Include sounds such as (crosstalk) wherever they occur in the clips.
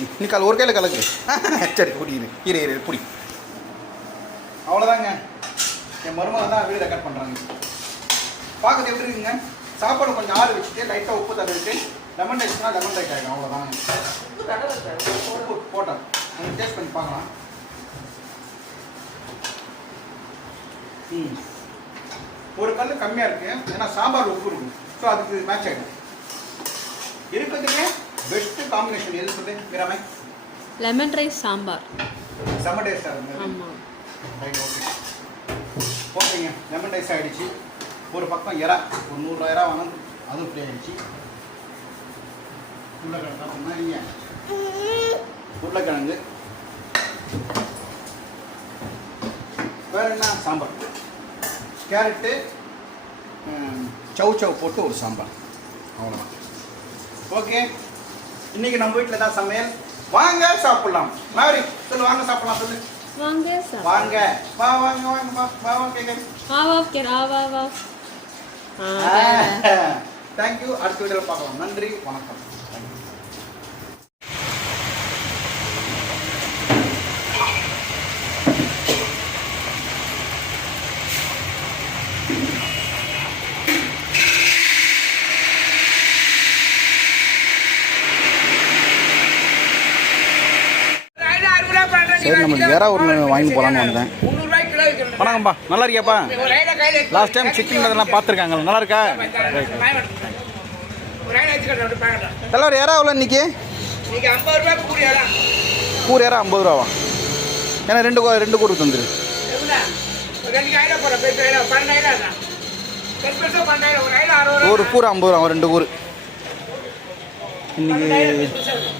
வந்துருச்சு நீ கல ஒரு கையில் கலக்கு. சரி குடி இரு. இரு இரு குடி. அவ்வளோதாங்க என் மருமக தான் வீடு ரெக்கார்ட் பண்ணுறாங்க பார்க்கறது எப்படி இருக்குங்க? சாப்பாடு கொஞ்சம் ஆறு வச்சுட்டு லைட்டாக உப்பு தடவிட்டு லெமன் ரைஸ்னா லெமன் ரைஸ் ஆகிடும் அவ்வளோதாங்க உப்பு போட்டோம். நீங்கள் டேஸ்ட் பண்ணி பார்க்கலாம். ம். ஒரு கல் கம்மியாக இருக்குது ஏன்னா சாம்பார் உப்பு இருக்கும். ஸோ அதுக்கு மேட்ச் ஆகிடும் இருக்கிறதுக்கே பெஸ்ட்டு காம்பினேஷன் எது சொல்லு? மீராமை? Lemon rice sambar. செம்ம டேஸ்ட்டாக இருந்தது. ஆமாம் ரைட் ஓகே ஓகேங்க லெமன் ரைஸ் ஆகிடுச்சு ஒரு பக்கம் இறா ஒரு நூறு இறா வாங்க அதுவும் ஃப்ரீ ஆகிடுச்சு உருளைக்கிழங்கு நீங்கள் உருளைக்கிழங்கு. வேற என்ன? சாம்பார். கேரட்டு சவு சவு போட்டு ஒரு சாம்பார். அவ்வளோதான் ஓகே இன்னைக்கு நம்ம வீட்டில் தான் சமையல். வாங்க சாப்பிடலாம். மாரி சொல்லு வாங்க சாப்பிடலாம் சொல்லு. வாங்க வாங்க. வா வாங்க வாங்க வா வா வா கேட்க வா வா கே வா வா வா. தேங்க்யூ அடுத்த வீடியோவில் பார்க்கலாம். நன்றி வணக்கம். நம்ம வேற ஒரு வாங்கி போகலான்னு வந்தேன். வணக்கம்ப்பா. நல்லா இருக்கியாப்பா? லாஸ்ட் டைம் சிக்கன் இதெல்லாம் பார்த்துருக்காங்க நல்லா இருக்கா? தலைவர் யாரா எவ்வளோ இன்னைக்கு? கூறு யாரா? ஐம்பது ரூபாவா? ஏன்னா ரெண்டு ரெண்டு கூறு தந்துரு. ஒரு கூறு ஐம்பது ரூபா ரெண்டு கூறு. இன்னைக்கு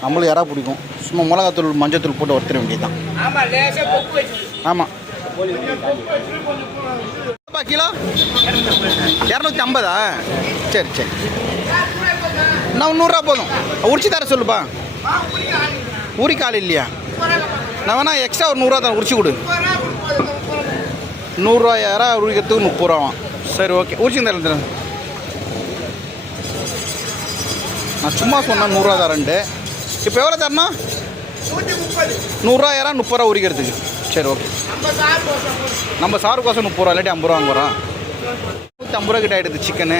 நம்மளும் யாரா பிடிக்கும்? சும்மா மிளகாத்தூள் மஞ்சத்தூள் போட்டு வறுத்துற வேண்டியதுதான். ஆமாம் கிலோ? இரநூத்தி ஐம்பதா? சரி சரி. நான் நூறுரூவா போதும். உரிச்சு தர சொல்லுப்பா. உரிக்கால் இல்லையா? நான் வேணா எக்ஸ்ட்ரா ஒரு நூறுரூவா தரேன். உரிச்சு கொடு. நூறுரூவா யாரா உரிக்கிறதுக்கு முப்பது ரூபாவாம் சரி ஓகே. உரிச்சு தரேன் தரேன். நான் சும்மா சொன்னேன் நூறுரூவா தரேன்ட்டு. இப்போ எவ்வளோ தரணும்? நூறுரூவா யாரா முப்பது ரூபா உரிக்கிறதுக்கு. சரி ஓகே நம்ம சாருக்கோசம் முப்பது ரூபா இல்லாட்டி ஐம்பது ரூபா வாங்குறோம். நூற்றி ஐம்பது ரூபா கிட்ட ஆகிடுது சிக்கனு.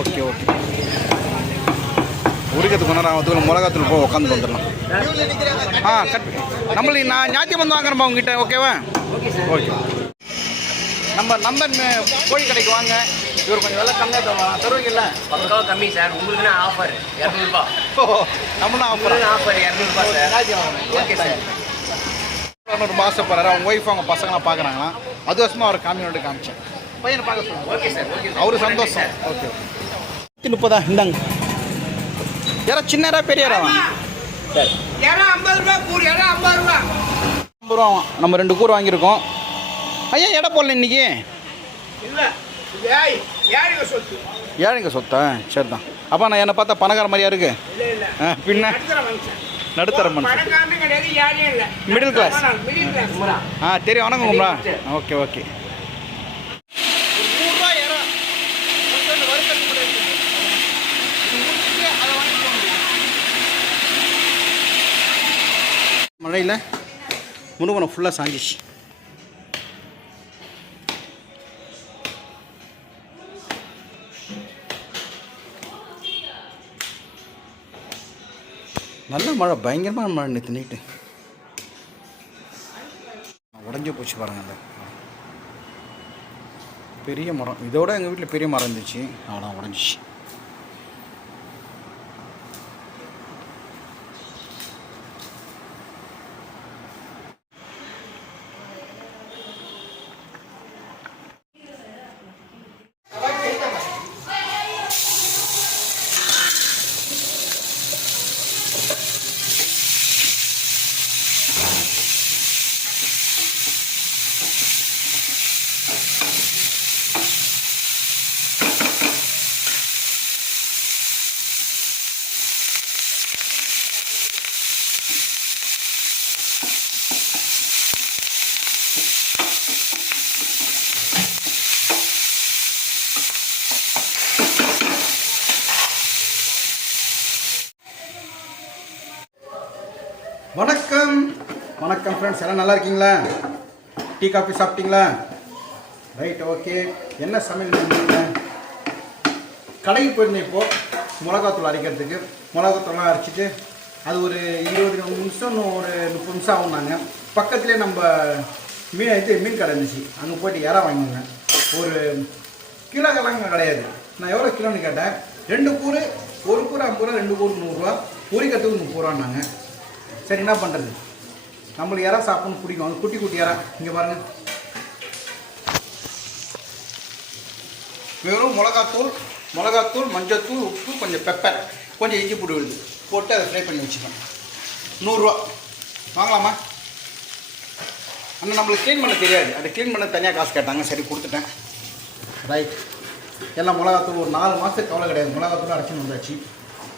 Okay okay. உரிக்கிறதுக்கு ஒன்றரை ஆகிறதுக்குள்ள மிளகாத்தூள் போய் உட்காந்து வந்துடலாம். ஆ கட். நம்மளுக்கு நான் ஞாயிற்று வந்து வாங்குறேன்ப்பா உங்ககிட்ட ஓகேவா ஓகே நம்ம நம்பர் கோழி கடைக்கு வாங்க. இவர் கொஞ்சம் விலை கம்மியாக தருவாங்க தருவீங்கல்ல? பக்காவா கம்மி சார். உங்களுக்கு ஆஃபர் இரநூறுபா. ஓ நம்மளும் உங்களுக்கு ஆஃபர் இரநூறுபா சார். Okay sir. ஒரு ஆசைப்படுறாரு அவங்க ஒய்ஃப் அவங்க பசங்களாம் பார்க்குறாங்களாம். அது வருஷமாக அவர் காமியோட காமிச்சேன். பையனை பார்க்க சொல்லுங்க. ஓகே சார் ஓகே அவரு சந்தோஷம். ஓகே நூற்றி முப்பதா இந்தாங்க. யாரா சின்னரா பெரியரா சார். ஐம்பது ரூபாவா நம்ம ரெண்டு கூர் வாங்கியிருக்கோம். ஐயா எடை போடல இன்னைக்கு? ஏழைங்க சொத்தா? சரி தான் அப்பா நான் என்னை பார்த்தா பணக்கார மாதிரியா இருக்கு? ஆ, பின்ன? நடுத்தர மிடில் கிளாஸ் ஆ தெரியும். வணக்கம் கும்ரா. Okay okay. மழையில் முருகனை ஃபுல்லாக சாஞ்சிச்சு. நல்ல மழை பயங்கரமான மழை நேற்று நைட்டு உடஞ்சி போச்சு பாருங்க அந்த பெரிய மரம். இதோட எங்கள் வீட்டில் பெரிய மரம் இருந்துச்சு. அவ்வளோ உடஞ்சிச்சு. வணக்கம். வணக்கம் ஃப்ரெண்ட்ஸ் எல்லாம் நல்லா இருக்கீங்களா? டீ காஃபி சாப்பிட்டீங்களா? ரைட் ஓகே என்ன சமையல் பண்ணீங்க கடைக்கு போயிருந்தேன் இப்போது மிளகாத்தூள் அரைக்கிறதுக்கு. மிளகாத்தூள்லாம் அரைச்சிட்டு அது ஒரு இருபது நிமிஷம் ஒரு முப்பது நிமிஷம் ஆகுனாங்க பக்கத்துலேயே நம்ம மீன் இது மீன் கடை இருந்துச்சு. அங்கே போயிட்டு இறா வாங்கினாங்க ஒரு கிலோ கலங்க கிடையாது. நான் எவ்வளோ கிலோன்னு கேட்டேன்? ரெண்டு கூறு ஒரு கூறு ஐம்பது ரூபா ரெண்டு கூறு நூறுரூவா பொரிக்கிறதுக்கு முப்பது ரூபான்னாங்க. சரி என்ன பண்ணுறது நம்மளுக்கு இறா சாப்பிடணும் பிடிக்கும். அது குட்டி குட்டி இறா. இங்கே பாருங்கள் வெறும் மிளகாத்தூள் மிளகாத்தூள் மஞ்சத்தூள் உப்பு கொஞ்சம் பெப்பர் கொஞ்சம் இஞ்சி போட்டு விழுது. போட்டு அதை ஃப்ரை பண்ணி வச்சுக்கணும். நூறுரூவா. வாங்கலாமா? ஆனால் நம்மளுக்கு க்ளீன் பண்ண தெரியாது. அதை க்ளீன் பண்ண தனியாக காசு கேட்டாங்க. சரி கொடுத்துட்டேன். ரைட் எல்லாம் மிளகாத்தூள் ஒரு நாலு மாதத்துக்கு கவலை கிடையாது. மிளகாத்தூள் அரைச்சின்னு வந்தாச்சு.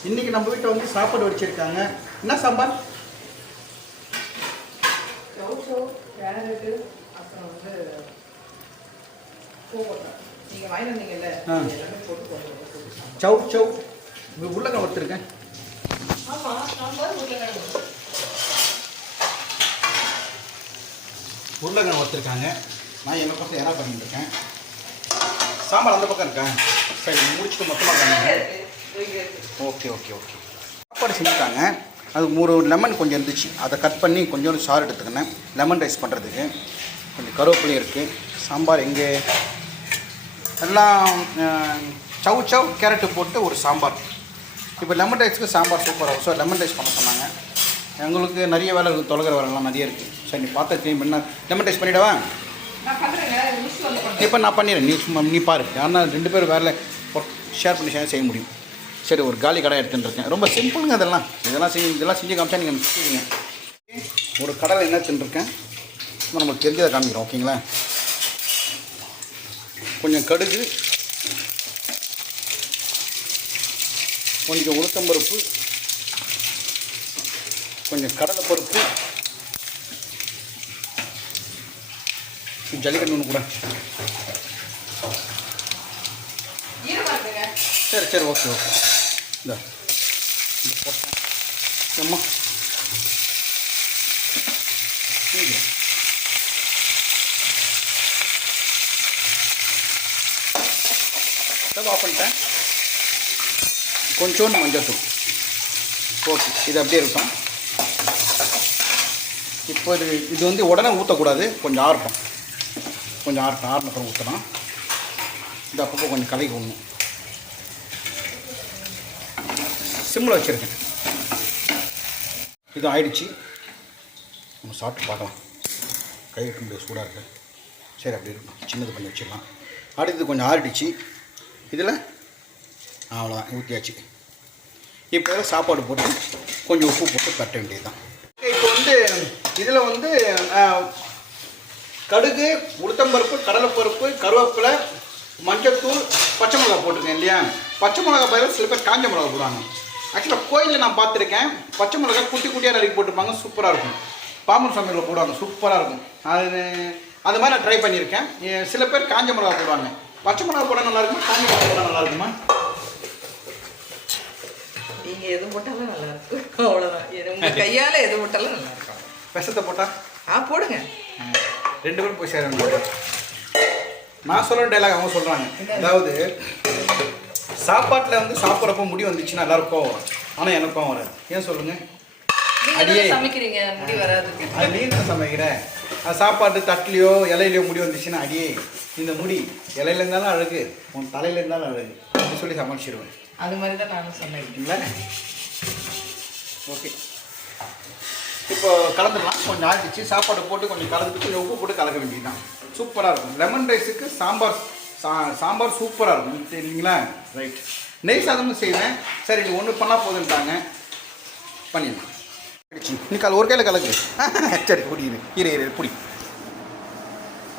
இன்றைக்கி நம்ம வீட்டில் வந்து சாப்பாடு வச்சுருக்காங்க என்ன சாம்பார்? சௌசௌ, கேரட்டு, அப்புறம் வந்து பூவக்காய். நீங்க வாங்கிட்டு வந்தீங்கல்ல, எல்லாமே போட்டு கொடுத்தேன். சவு சவு உருளைக்கிழங்கு வச்சுருக்கேன் ஆமா, சாம்பார், உருளைக்கிழங்கு. உருளைக்கிழங்கு வச்சுருக்காங்க நான் எங்கள் பக்கம் என்ன பண்ணிட்டு இருக்கேன் சாம்பார் அந்த பக்கம் இருக்கேன் சரி முடிச்சுட்டு மொத்தமாக இருக்கு. Okay okay okay. சாப்பாடு செஞ்சுட்டாங்க. அது ஒரு லெமன் கொஞ்சம் இருந்துச்சு. அதை கட் பண்ணி கொஞ்சோண்டு சாறு எடுத்துக்கினேன். லெமன் ரைஸ் பண்ணுறதுக்கு கொஞ்சம் கருவேப்பிலையும் இருக்குது சாம்பார் எங்கே? எல்லாம் சவு சவ் கேரட்டு போட்டு ஒரு சாம்பார். இப்போ லெமன் ரைஸ்க்கு சாம்பார் சூப்பராக ஸோ லெமன் ரைஸ் பண்ண சொன்னாங்க. எங்களுக்கு நிறைய வேலை இருக்குது தொலைகிற வேலைலாம் நிறைய இருக்குது சரி நீ பார்த்து க்ளீன் பண்ண லெமன் ரைஸ் பண்ணிவிடவா. இப்போ நான் பண்ணிடுறேன். நீ சும்மா நீ பாரு. ஏன்னா ரெண்டு பேரும் வேலை ஷேர் பண்ணி ஷேர் செய்ய முடியும். சரி ஒரு காலி கடை எடுத்துட்டு இருக்கேன் ரொம்ப சிம்பிளுங்க இதெல்லாம் இதெல்லாம் செஞ்சு இதெல்லாம் செஞ்சு காமிச்சா நீங்கள் செய்வீங்க ஒரு கடலை என்ன தின்னுருக்கேன் சும்மா நம்மளுக்கு தெரிஞ்சதை காமிக்கிறோம் ஓகேங்களா? கொஞ்சம் கடுகு கொஞ்சம் உளுத்தம்பருப்பு கொஞ்சம் கடலைப்பருப்பு ஜல்லிக்கட்டு ஒன்று கூட. சரி சரி ஓகே ஓகே. இந்த போட்டேன் ஸ்டவ் ஆஃப் பண்ணிட்டேன் கொஞ்சோண்டு மஞ்சத்தூள் ஓகே இது அப்படியே இருக்கும் இப்போ இது இது வந்து உடனே ஊற்றக்கூடாது கொஞ்சம் ஆறட்டும். கொஞ்சம் ஆறட்டும். ஆறின ஊற்றலாம் இது அப்பப்போ கொஞ்சம் கலைக்கு ஒன்று சிம்மில் வச்சுருக்கேன். இது ஆயிடுச்சு. நம்ம சாப்பிட்டு பார்க்கலாம். கை வைக்க முடியாது சூடாக இருக்குது சரி அப்படி இருக்கும். சின்னது பண்ணி வச்சிடலாம். அடுத்தது கொஞ்சம் ஆறிடுச்சு. இதில் அவ்வளோதான் ஊற்றியாச்சு இப்போ இதில் சாப்பாடு போட்டு கொஞ்சம் உப்பு போட்டு கட்ட வேண்டியது தான் இப்போ வந்து இதில் வந்து கடுகு உளுத்தம்பருப்பு கடலைப்பருப்பு கருவேப்பிலை மஞ்சத்தூள் பச்சை மிளகா போட்டிருக்கேன் இல்லையா? பச்சை மிளகா பதிலாக சில பேர் காஞ்ச மிளகா போடுவாங்க. ஆக்சுவலாக கோயிலில் நான் பார்த்துருக்கேன். பச்சை மிளகா குட்டி குட்டியாக நறுக்கி போட்டிருப்பாங்க. சூப்பராக இருக்கும். பாம்பன் சமையலில் போடுவாங்க. சூப்பராக இருக்கும். அது அது மாதிரி நான் ட்ரை பண்ணியிருக்கேன். சில பேர் காஞ்ச மிளகா போடுவாங்க. பச்சை மிளகா போட நல்லா இருக்குமா? காஞ்ச மிளகா போட நல்லா இருக்குமா? நீங்க எது போட்டாலும் நல்லா இருக்கும். அவ்வளவுதான். எது உங்க கையால எது போட்டாலும் நல்லா இருக்கும். விஷத்தை போட்டால் ஆ, போடுங்க. ரெண்டு பேரும் போய் சேரணும். நான் சொல்கிற டைலாக் அவங்க சொல்கிறாங்க அதாவது சாப்பாட்டில் வந்து சாப்பிட்றப்ப முடி வந்துச்சுன்னா எல்லாரும் கோவம் வரும். ஆனால் எனக்கு கோவம் வராது. ஏன் சொல்லுங்கள் அடியே. சமைக்கிறீங்க. முடி வராதுக்கு. அது நீ தான் சமைக்கிறேன். அது சாப்பாட்டு தட்டுலையோ இலையிலையோ முடி வந்துச்சுன்னா அடியே இந்த முடி இலையில இருந்தாலும் அழகு உன் தலையில இருந்தாலும் அழகு. அப்படி சொல்லி சமாளிச்சிருவேன். அது மாதிரி தான் நானும் சொன்னேன். ஓகே. இப்போ கலந்துக்கலாம் கொஞ்சம் ஆடிச்சு சாப்பாடு போட்டு கொஞ்சம் கலந்துட்டு கொஞ்சம் உப்பு போட்டு கலக்க வேண்டியதுதான். சூப்பராக இருக்கும். லெமன் ரைஸுக்கு சாம்பார் சா சாம்பார் சூப்பராக இருக்கும் தெரியுங்களா? ரைட் நெய் சாதமும் செய்வேன். சரி இது ஒன்று பண்ணால் போதுன்ட்டாங்க பண்ணிடலாம். நீ கால் ஒரு கையில் கலக்கு. (laughs) சரி குடிக்குது இரு. இரு புடி.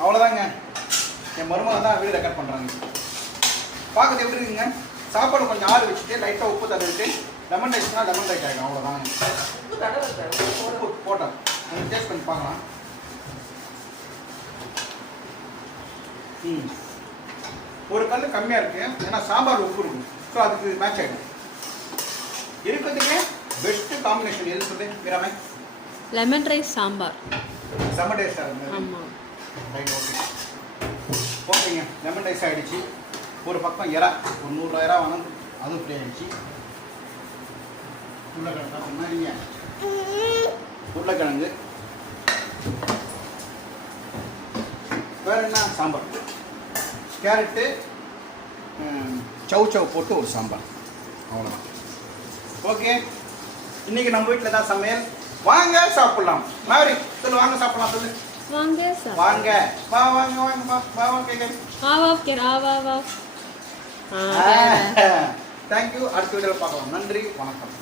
அவ்வளோதாங்க என் மருமக தான் வீடு ரெக்கார்ட் பண்ணுறாங்க பார்க்கறது எப்படி இருக்குங்க? சாப்பாடு கொஞ்சம் ஆறு வச்சுட்டு லைட்டாக உப்பு தடவிட்டு லெமன் ரைஸ்னால் லெமன் ரைஸ் ஆகிடும் அவ்வளோதாங்க உப்பு போட்டோம். டேஸ்ட் பண்ணி பார்க்கலாம். ம். ஒரு கல் கம்மியாக இருக்கு. ஏன்னா சாம்பார் உப்பு இருக்கும் ஸோ அதுக்கு மேட்ச் ஆகிடும் இருக்கிறதுக்கு பெஸ்ட்டு காம்பினேஷன் எது சொல்லு மீராமே? Lemon rice sambar. செம்ம டேஸ்ட்டாக இருந்தது. ஆமாம் ரைட் ஓகே ஓகேங்க லெமன் ரைஸ் ஆகிடுச்சு ஒரு பக்கம் இறா. ஒரு நூறு இறா வாங்க அதுவும் ஃப்ரீ ஆகிடுச்சு உருளைக்கிழங்கு நீங்கள் உருளைக்கிழங்கு. வேறு என்ன? சாம்பார். கேரட்டு சவு சவு போட்டு ஒரு சாம்பார். அவ்வளோதான் ஓகே? இன்னைக்கு நம்ம வீட்டில் தான் சமையல். வாங்க சாப்பிடலாம். மாரி சொல்லு வாங்க சாப்பிடலாம் சொல்லு. வாங்க வாங்க. வா வாங்க வாங்க வா வா வா கேட்க வா வா ஓகே வா வா வா. ஆ தேங்க்யூ அடுத்த வீடியோவில் பார்க்கலாம். நன்றி வணக்கம்.